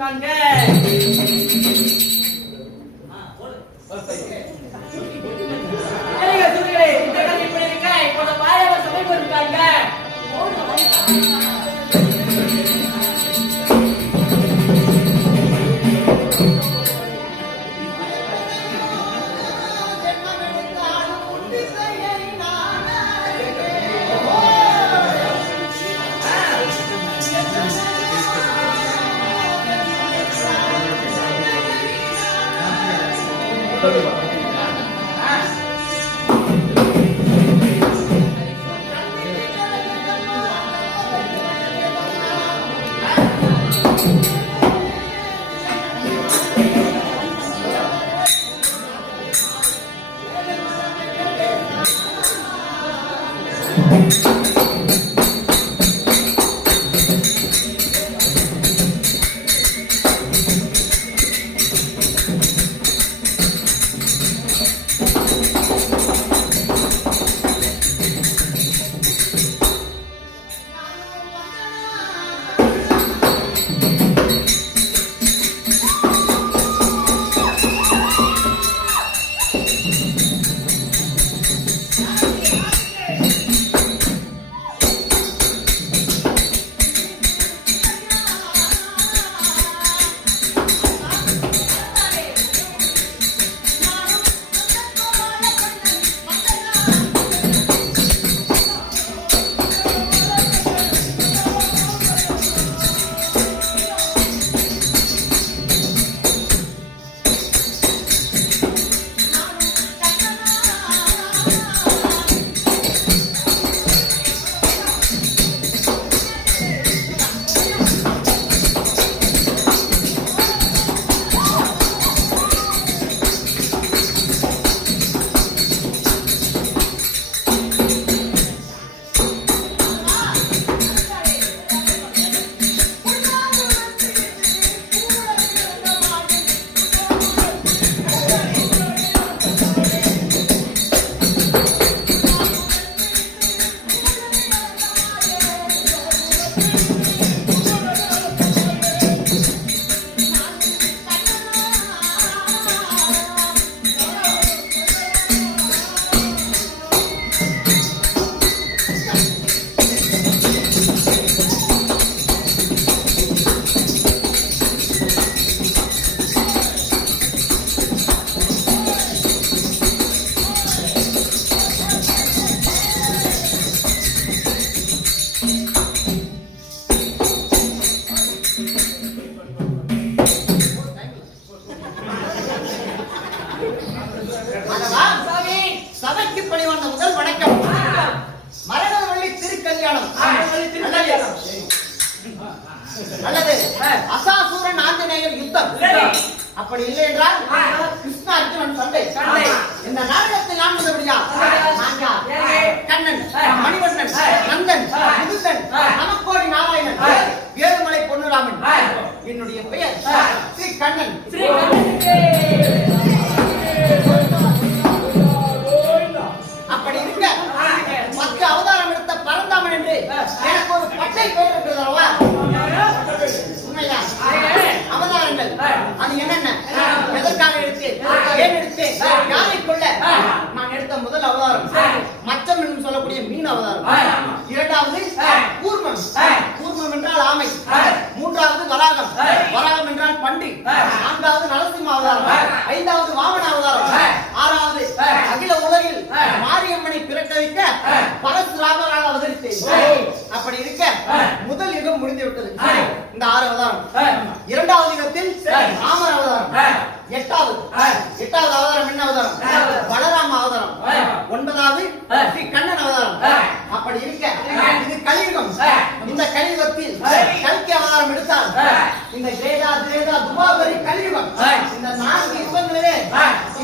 காண்க. இந்த கதை இப்படி இருக்க இப்போ பாயாவ சபை போயிருக்காங்க. சபைக்கு பணிவந்த முதல் வணக்கம். மரகதவள்ளி திருக்கல்யாணம் அல்லது அசாசூரன் ஆஞ்சநேயர் யுத்தம், அப்படி இல்லை என்றால் கிருஷ்ண அர்ஜுனன் சண்டை. இந்த நாடகத்தை காண்பதுபடியா கண்ணன், மணிவண்ணன், நந்தன், முகுந்தன், நமக்கோடி நாராயணன், ஏழுமலை பொன்னுராமன். என்னுடைய பெயர் ஸ்ரீ கண்ணன். அப்படி இருக்க மற்ற அவதாரம் எடுத்த பரந்தாமன் என்று எனக்கு ஒரு பட்டை பெயர் இருக்கிறது அல்லவா? உண்மையா? அவதாரங்கள் அது என்னென்ன, எதற்காக எடுத்தேன், ஏன் எடுத்தேன், யாரை கொள்ள? நான் எடுத்த முதல் அவதாரம் மச்சம் என்று சொல்லக்கூடிய மீன் அவதாரம். இரண்டாவது கூர்மம், கூர்மம் என்றால் ஆமை. மூன்றாவது வராகம், வராகம் என்றால் பன்றி. நான்காவது நரசிம்ம அவதாரம். ஐந்தாவது வாமன அவதாரம். ஆறாவது அகில உலகில் மாரியம்மனை பிறக்க வைக்க பரசுராமராக அவதரித்தேன். அப்படி இருக்க முதல் யுகம் முடிந்து விட்டது. இந்த 6 அவதாரம். இரண்டாவது யுகத்தில் ராமர் அவதாரம். எட்டாவது அவதாரம் என்ன அவதாரம்? பலராம அவதாரம். 9வது ஸ்ரீ கண்ணன் அவதாரம். அப்படி இருக்க இது கலியுகம். இந்த கலியுகத்தில் கல்கி அவதாரம் எடுத்தால் இந்த கிரேதா திரேதா துவாபரி கலியுகம். இந்த 4 யுகங்களிலே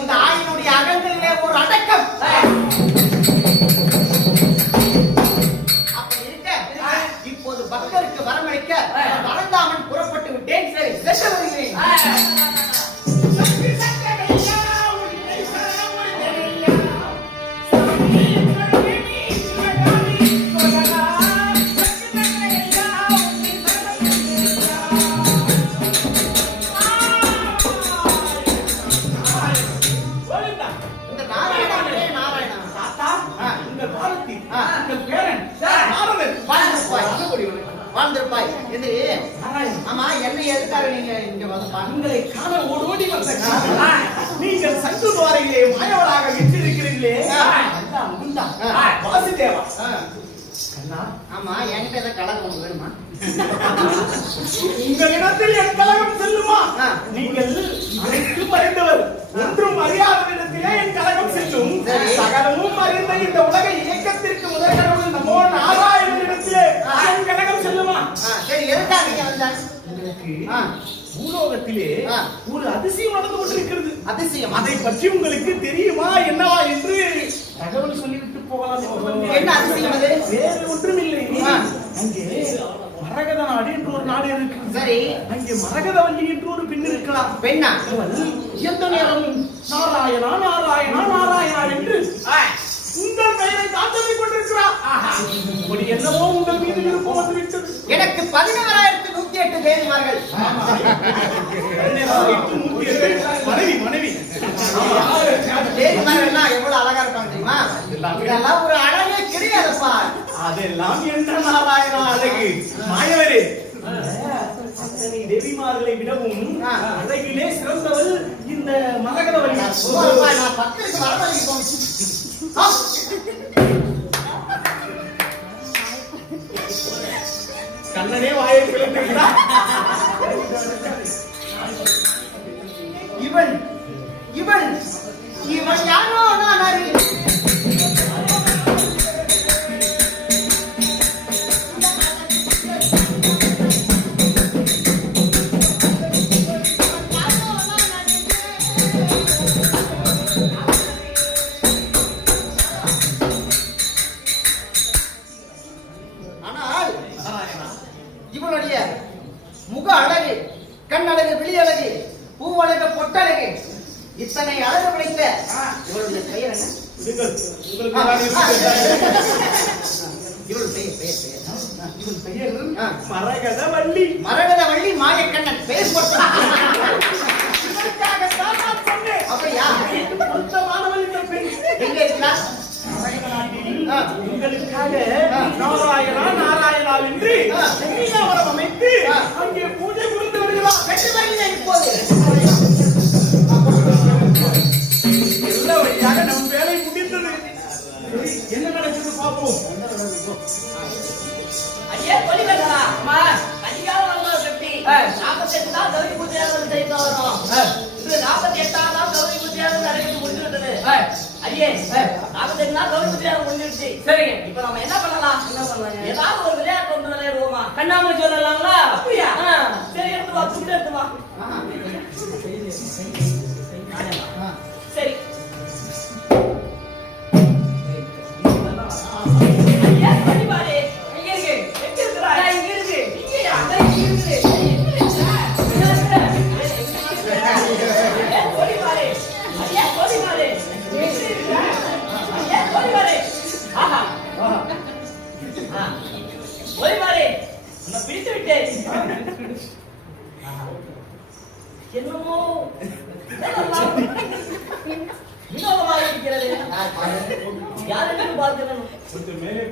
இந்த ஆயினுடைய அகங்களிலே ஒரு அடக்கம். அப்படி இருக்க இப்போது பக்தருக்கு வரமளிக்க பரந்தாமன் புறப்பட்டு விட்டேன். சரி, சென்று வருகிறேன். ஆமா, என்ன எதுக்காக நீங்க இங்க வந்து உங்களை காண ஓடோடி வந்த நீங்கள் சங்கு துவாரையிலே மாயவராக விற்றிருக்கிறீர்களே வாசுதேவா. கண்ணா, ஆமா, என்கிட்ட ஏதாவது கலகம் ஒண்ணு வேணுமா? உங்களிடத்தில் என் கலகம் செல்லுமா? ஆ. நீங்கள் அனைத்தும் அறிந்தவர், ஒன்றும் அறியாதவரிடத்திலே என் கலகம் செல்லும். சரி. சகலமும் அறிந்த இந்த உலக இயக்கத்திற்கு முதல் கடவுள் நமோ நாராயணனிடத்திலே என் கலகம் செல்லுமா? சரி, எதுக்காக நீங்க வந்தாங்க? உங்களுக்கு ஆ. பூலோகத்திலே ஆ. ஒரு அதிசயம் நடந்து கொண்டிருக்கிறது. அதிசயம். அதை பற்றி உங்களுக்கு தெரியுமா என்னவா என்று தகவல் சொல்லிவிட்டு போகலாம் என்று வந்தேன். என்ன அதிசயம் அது? வேறு ஒன்றும் இல்லை. ஆ. அங்கே மரகத நாடு என்று ஒரு நாடு இருக்கு. சரி. அங்கே மரகதவல்லி என்று ஒரு பெண் இருக்கிறார். பெண்ணா? அவள் எந்த நேரமும் நாராயணா நாராயணா நாராயணா என்று உங்கள் பெயரை தாண்டவிக் கொண்டிருக்கிறார். அப்படி என்னவோ உங்கள் மீது விருப்பம் வந்துவிட்டது. எனக்கு 11,108 தேவிமார்கள். மனைவி மனைவி தேவிமார்கள்னா எவ்வளவு அழகா இருப்பாங்க தெரியுமா? இதெல்லாம் ஒரு அழகே கிடையாதுப்பா. அதெல்லாம் என்ன நாராயணா அழகு மாயவரே. அத்தனை தேவிமார்களை விடவும் அழகிலே சிறந்தவள் இந்த மரகதவல்லி. சும்மாப்பா, நான் பக்கத்துக்கு வரவழைக்கு போனேன். கண்ணனே வாயை பிளந்து விட்டார். இவன் இவன் இவன் யாரோ நான் அறியேன். ஆனால் இவனுடைய முக அழகு, கண் அழகு, விழி அழகு, பூவழகு, பொட்டழகு, இத்தனை அழகு படைத்த இவருடைய பெயர் என்ன? விடுங்கள். உங்களுக்கு நான் இருக்கிறேன். இவள் பெயர் பெயர் பெயர் இவள் பெயர் மரகதவல்லி. மரகதவல்லி மாயக்கண்ணன் பெயர் போட்டான். இதற்காகத்தான் நான் சொன்னேன். அப்படியா? பொருத்தமானவள் இந்த பெண். எங்க இருக்கிறார்? உங்களுக்காக நாராயணா நாராயணா என்று சென்னியாவரம் அமைத்து அங்கே பூஜை புரிந்து வருகிறார். வெற்றி பெறுகிறேன் இப்போது. எல்லா வழியாக நம் வேலை முடிந்தது. என்ன நடக்குது பார்ப்போம். ஐயா கொலிவர்களா அம்மா அதிகாரம் வந்து கட்டி 48 நாள் கௌரி பூஜையாக செய்து வரோம். இது 48ஆம் நாள் கௌரி பூஜையாக நடந்து முடிந்துவிட்டது. ஐயே 48 நாள் கௌரி பூஜையாக முடிஞ்சிருச்சு. சரி, இப்போ நம்ம என்ன பண்ணலாம்? ஏதாவது ஒரு விளையாட்டு ஒன்று விளையாடுவோமா? கண்ணாமூச்சி விளையாடலாங்களா? அப்படியா? சரி, எடுத்து வா, துண்டு எடுத்து வா. சரி. ஐயா கொலிவாரே இங்க இருக்கு. எங்க இருக்குடா? இங்க இருக்கு. இங்கயா? இங்க இருக்கு. ஐயா கொலிவாரே. ஐயா கொலிவாரே. ஐயா கொலிவாரே. ஆஹா. கொலிவாரே. உன்னை பிடித்து விட்டேன். என்னமோ வினோதமாக இருக்கிறது. யார் என்று பார்க்கிறேன். கொஞ்சம் மேலே